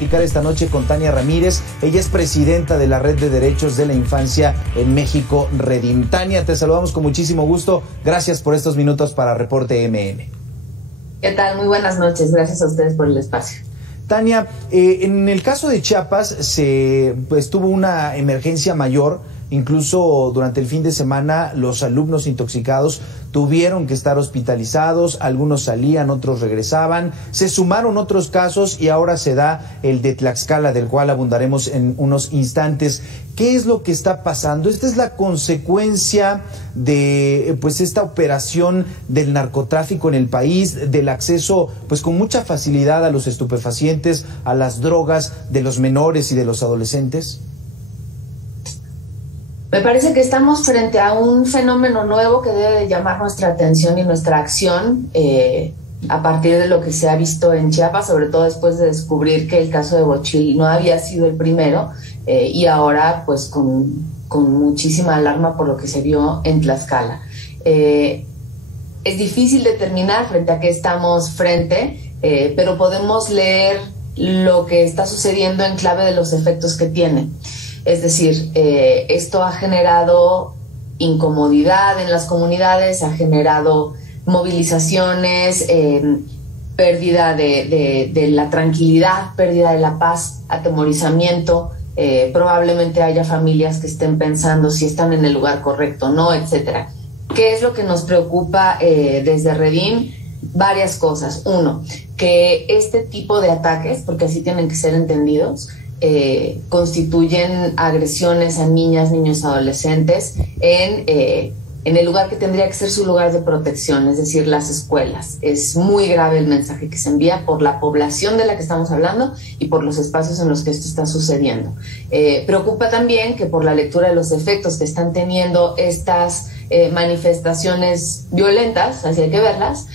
Esta noche con Tania Ramírez. Ella es presidenta de la Red de Derechos de la Infancia en México, Redim. Tania, te saludamos con muchísimo gusto. Gracias por estos minutos para Reporte MN. ¿Qué tal? Muy buenas noches. Gracias a ustedes por el espacio. Tania, en el caso de Chiapas tuvo una emergencia mayor. Incluso durante el fin de semana los alumnos intoxicados tuvieron que estar hospitalizados, algunos salían, otros regresaban, se sumaron otros casos y ahora se da el de Tlaxcala, del cual abundaremos en unos instantes. ¿Qué es lo que está pasando? ¿Esta es la consecuencia de esta operación del narcotráfico en el país, del acceso con mucha facilidad a los estupefacientes, a las drogas de los menores y de los adolescentes? Me parece que estamos frente a un fenómeno nuevo que debe de llamar nuestra atención y nuestra acción a partir de lo que se ha visto en Chiapas, sobre todo después de descubrir que el caso de Bochil no había sido el primero y ahora pues con muchísima alarma por lo que se vio en Tlaxcala. Es difícil determinar frente a qué estamos pero podemos leer lo que está sucediendo en clave de los efectos que tiene. Es decir, esto ha generado incomodidad en las comunidades, ha generado movilizaciones, pérdida de la tranquilidad, pérdida de la paz, atemorizamiento. Probablemente haya familias que estén pensando si están en el lugar correcto o no, etcétera. ¿Qué es lo que nos preocupa desde Redim? Varias cosas. Uno, que este tipo de ataques, porque así tienen que ser entendidos, constituyen agresiones a niñas, niños, adolescentes en el lugar que tendría que ser su lugar de protección, es decir, las escuelas. Es muy grave el mensaje que se envía por la población de la que estamos hablando y por los espacios en los que esto está sucediendo. Preocupa también que por la lectura de los efectos que están teniendo estas manifestaciones violentas, así hay que verlas,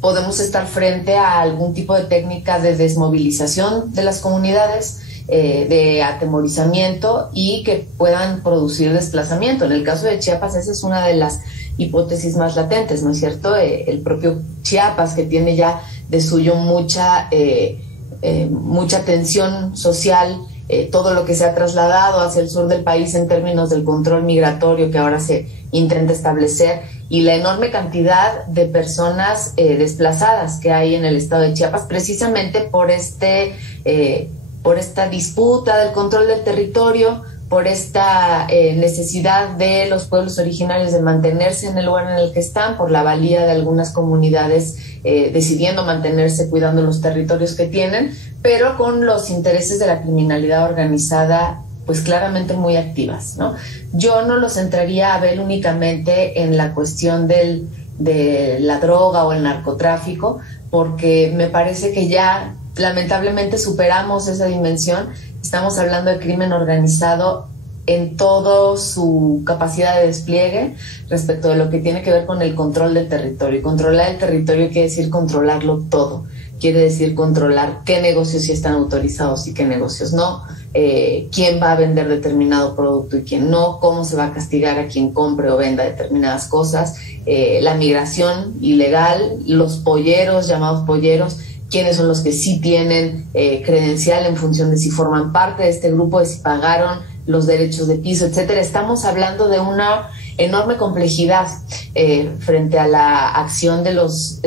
podemos estar frente a algún tipo de técnica de desmovilización de las comunidades, de atemorizamiento y que puedan producir desplazamiento. En el caso de Chiapas, esa es una de las hipótesis más latentes, ¿no es cierto? El propio Chiapas, que tiene ya de suyo mucha tensión social, todo lo que se ha trasladado hacia el sur del país en términos del control migratorio que ahora se intenta establecer, y la enorme cantidad de personas desplazadas que hay en el estado de Chiapas, precisamente por esta disputa del control del territorio, por esta necesidad de los pueblos originarios de mantenerse en el lugar en el que están, por la valía de algunas comunidades decidiendo mantenerse, cuidando los territorios que tienen, pero con los intereses de la criminalidad organizada pues claramente muy activas, ¿no? Yo no los centraría, Abel, únicamente en la cuestión de la droga o el narcotráfico, porque me parece que ya lamentablemente superamos esa dimensión. Estamos hablando de crimen organizado en toda su capacidad de despliegue respecto de lo que tiene que ver con el control del territorio. Y controlar el territorio quiere decir controlarlo todo. Quiere decir controlar qué negocios sí están autorizados y qué negocios no, quién va a vender determinado producto y quién no, cómo se va a castigar a quien compre o venda determinadas cosas, la migración ilegal, los polleros, llamados polleros, quiénes son los que sí tienen credencial en función de si forman parte de este grupo, de si pagaron los derechos de piso, etcétera. Estamos hablando de una enorme complejidad frente a la acción de los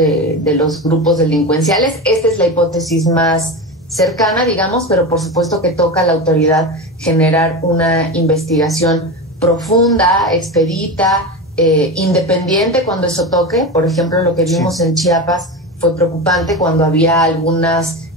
grupos delincuenciales. Esta es la hipótesis más cercana, digamos, pero por supuesto que toca a la autoridad generar una investigación profunda, expedita, independiente cuando eso toque. Por ejemplo, lo que vimos en Chiapas fue preocupante cuando había algunas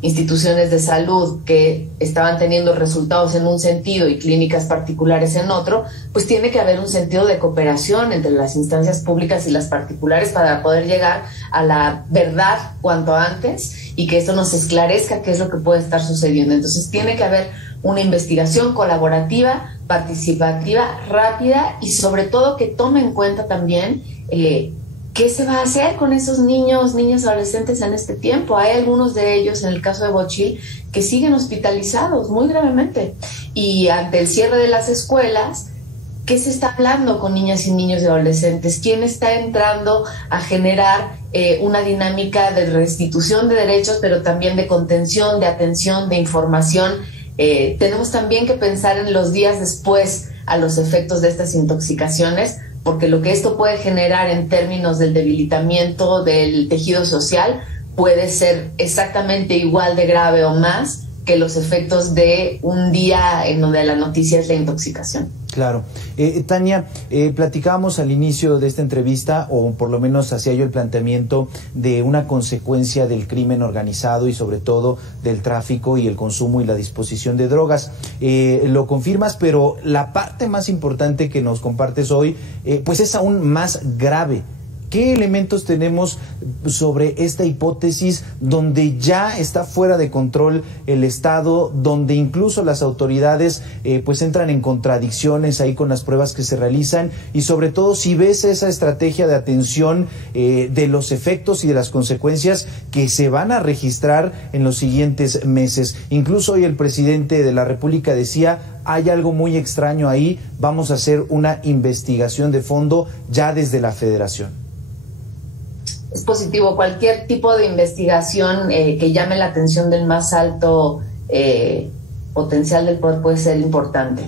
instituciones de salud que estaban teniendo resultados en un sentido y clínicas particulares en otro. Pues tiene que haber un sentido de cooperación entre las instancias públicas y las particulares para poder llegar a la verdad cuanto antes y que esto nos esclarezca qué es lo que puede estar sucediendo. Entonces tiene que haber una investigación colaborativa, participativa, rápida y sobre todo que tome en cuenta también ¿qué se va a hacer con esos niños, niñas, adolescentes en este tiempo? Hay algunos de ellos, en el caso de Bochil, que siguen hospitalizados muy gravemente. Y ante el cierre de las escuelas, ¿qué se está hablando con niñas y niños y adolescentes? ¿Quién está entrando a generar una dinámica de restitución de derechos, pero también de contención, de atención, de información. Tenemos también que pensar en los días después a los efectos de estas intoxicaciones, porque lo que esto puede generar en términos del debilitamiento del tejido social puede ser exactamente igual de grave o más que los efectos de un día en donde la noticia es la intoxicación. Claro. Tania, platicábamos al inicio de esta entrevista, o por lo menos hacía yo el planteamiento de una consecuencia del crimen organizado y sobre todo del tráfico y el consumo y la disposición de drogas. Lo confirmas, pero la parte más importante que nos compartes hoy, pues es aún más grave. ¿Qué elementos tenemos sobre esta hipótesis donde ya está fuera de control el Estado, donde incluso las autoridades pues entran en contradicciones ahí con las pruebas que se realizan, y sobre todo si ves esa estrategia de atención de los efectos y de las consecuencias que se van a registrar en los siguientes meses? Incluso hoy el presidente de la República decía: hay algo muy extraño ahí, vamos a hacer una investigación de fondo ya desde la Federación. Es positivo. Cualquier tipo de investigación que llame la atención del más alto potencial del poder puede ser importante.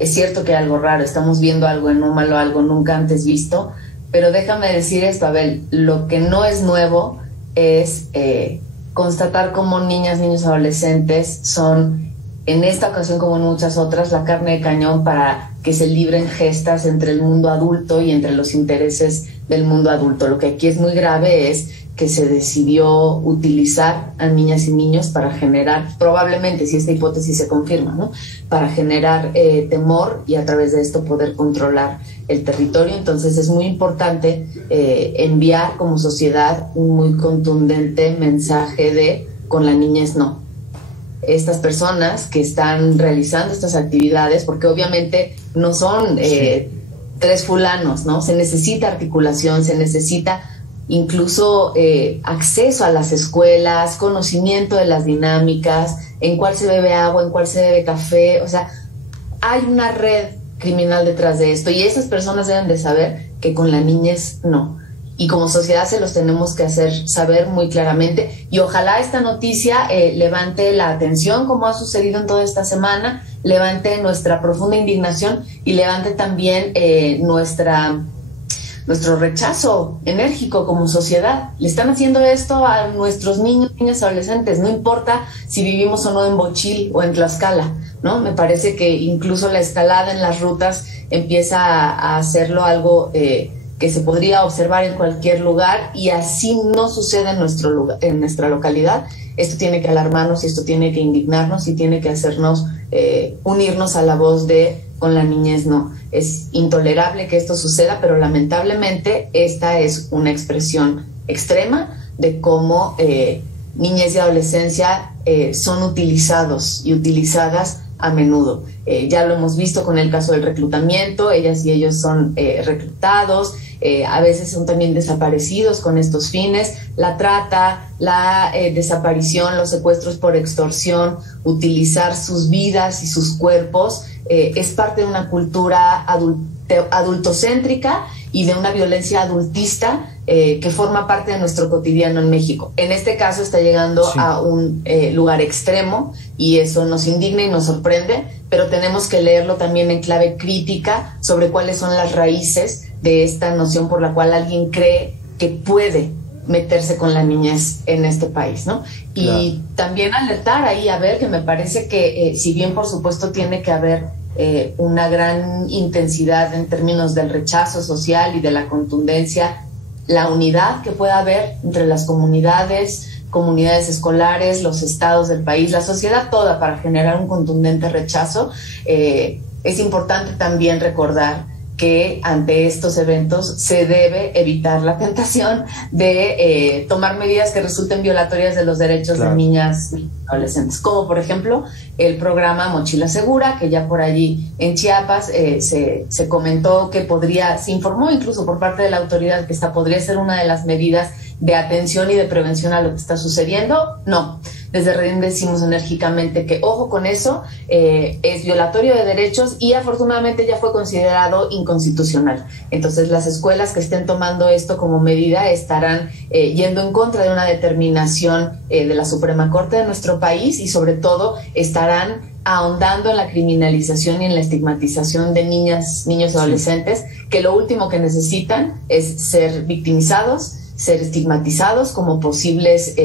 Es cierto que hay algo raro, estamos viendo algo anómalo, algo nunca antes visto, pero déjame decir esto, Abel, lo que no es nuevo es constatar cómo niñas, niños, adolescentes son, en esta ocasión como en muchas otras, la carne de cañón para que se libren gestas entre el mundo adulto y entre los intereses del mundo adulto. Lo que aquí es muy grave es que se decidió utilizar a niñas y niños para generar, probablemente, si esta hipótesis se confirma, ¿no?, para generar temor y a través de esto poder controlar el territorio. Entonces es muy importante enviar como sociedad un muy contundente mensaje de: con la niñez no. Estas personas que están realizando estas actividades, porque obviamente no son tres fulanos, ¿no? Se necesita articulación, se necesita incluso acceso a las escuelas, conocimiento de las dinámicas, en cuál se bebe agua, en cuál se bebe café. O sea, hay una red criminal detrás de esto, y esas personas deben de saber que con la niñez no. Y como sociedad se los tenemos que hacer saber muy claramente, y ojalá esta noticia levante la atención, como ha sucedido en toda esta semana, levante nuestra profunda indignación y levante también nuestro rechazo enérgico como sociedad. Le están haciendo esto a nuestros niños, niñas, adolescentes, no importa si vivimos o no en Bochil o en Tlaxcala, ¿no? Me parece que incluso la escalada en las rutas empieza a hacerlo algo que se podría observar en cualquier lugar, y así no sucede en nuestra localidad. Esto tiene que alarmarnos, y esto tiene que indignarnos, y tiene que hacernos unirnos a la voz de con la niñez no. Es intolerable que esto suceda, pero lamentablemente esta es una expresión extrema de cómo niñez y adolescencia son utilizados y utilizadas a menudo. Ya lo hemos visto con el caso del reclutamiento, ellas y ellos son reclutados, a veces son también desaparecidos con estos fines, la trata, la desaparición, los secuestros por extorsión, utilizar sus vidas y sus cuerpos, es parte de una cultura adultocéntrica y de una violencia adultista que forma parte de nuestro cotidiano en México. En este caso está llegando a un lugar extremo, y eso nos indigna y nos sorprende, pero tenemos que leerlo también en clave crítica sobre cuáles son las raíces de esta noción por la cual alguien cree que puede meterse con la niñez en este país, ¿no? Claro. Y también alertar ahí, a ver, que me parece que si bien por supuesto tiene que haber una gran intensidad en términos del rechazo social y de la contundencia, la unidad que pueda haber entre las comunidades escolares, los estados del país, la sociedad toda, para generar un contundente rechazo, es importante también recordar que ante estos eventos se debe evitar la tentación de tomar medidas que resulten violatorias de los derechos de niñas y adolescentes, como por ejemplo el programa Mochila Segura, que ya por allí en Chiapas se comentó que se informó incluso por parte de la autoridad que esta podría ser una de las medidas de atención y de prevención a lo que está sucediendo. No, Desde Redín decimos enérgicamente que ojo con eso, es violatorio de derechos y afortunadamente ya fue considerado inconstitucional. Entonces las escuelas que estén tomando esto como medida estarán yendo en contra de una determinación de la Suprema Corte de nuestro país y sobre todo estarán ahondando en la criminalización y en la estigmatización de niñas, niños y adolescentes, que lo último que necesitan es ser victimizados, ser estigmatizados como posibles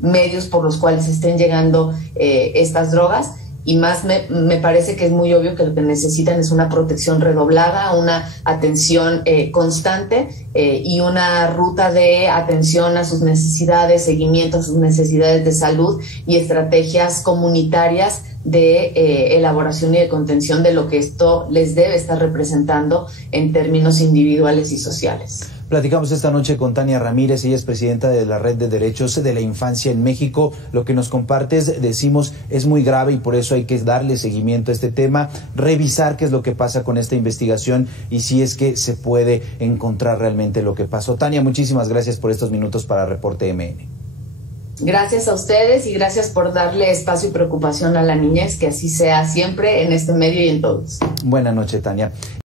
medios por los cuales estén llegando estas drogas. Y más me parece que es muy obvio que lo que necesitan es una protección redoblada, una atención constante y una ruta de atención a sus necesidades, seguimiento a sus necesidades de salud y estrategias comunitarias de elaboración y de contención de lo que esto les debe estar representando en términos individuales y sociales. Platicamos esta noche con Tania Ramírez, ella es presidenta de la Red de Derechos de la Infancia en México. Lo que nos compartes, decimos, es muy grave y por eso hay que darle seguimiento a este tema, revisar qué es lo que pasa con esta investigación y si es que se puede encontrar realmente lo que pasó. Tania, muchísimas gracias por estos minutos para Reporte MN. Gracias a ustedes y gracias por darle espacio y preocupación a la niñez, que así sea siempre en este medio y en todos. Buenas noches, Tania.